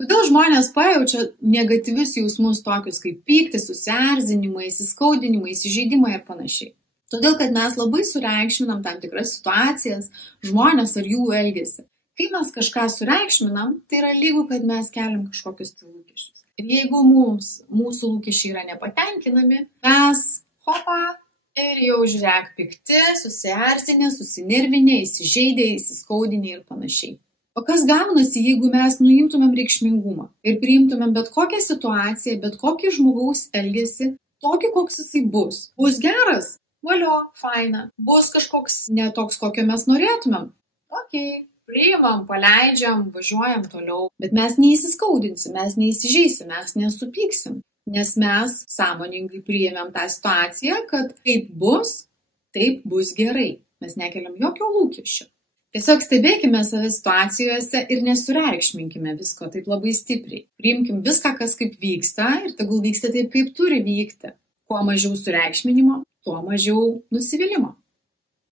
Kodėl žmonės pajaučia negatyvius jausmus tokius kaip pyktis, susierzinimai, įsiskaudinimai, įsižeidimai ir panašiai? Todėl, kad mes labai sureikšminam tam tikras situacijas, žmonės ar jų elgesį. Kai mes kažką sureikšminam, tai yra lygu, kad mes keliam kažkokius lūkesčius. Ir jeigu mūsų lūkesčiai yra nepatenkinami, mes ir jau žiūrėk pikti, susierzinę, susinervinę, įsižeidę, įsiskaudinę ir panašiai. O kas gaunasi, jeigu mes nuimtumėm reikšmingumą ir priimtumėm bet kokią situaciją, bet kokį žmogaus elgesį, tokį, koks jisai bus. Bus geras? Valio, faina. Bus kažkoks netoks, kokio mes norėtumėm? Okei, priimam, paleidžiam, važiuojam toliau. Bet mes neįsiskaudinsim, mes neįsižeisim, mes nesupyksim. Nes mes sąmoningai priėmėm tą situaciją, kad kaip bus, taip bus gerai. Mes nekeliam jokio lūkesčio. Tiesiog stebėkime save situacijose ir nesureikšminkime visko taip labai stipriai. Priimkim viską, kas kaip vyksta ir tegul vyksta taip, kaip turi vykti. Kuo mažiau sureikšminimo, tuo mažiau nusivylimo.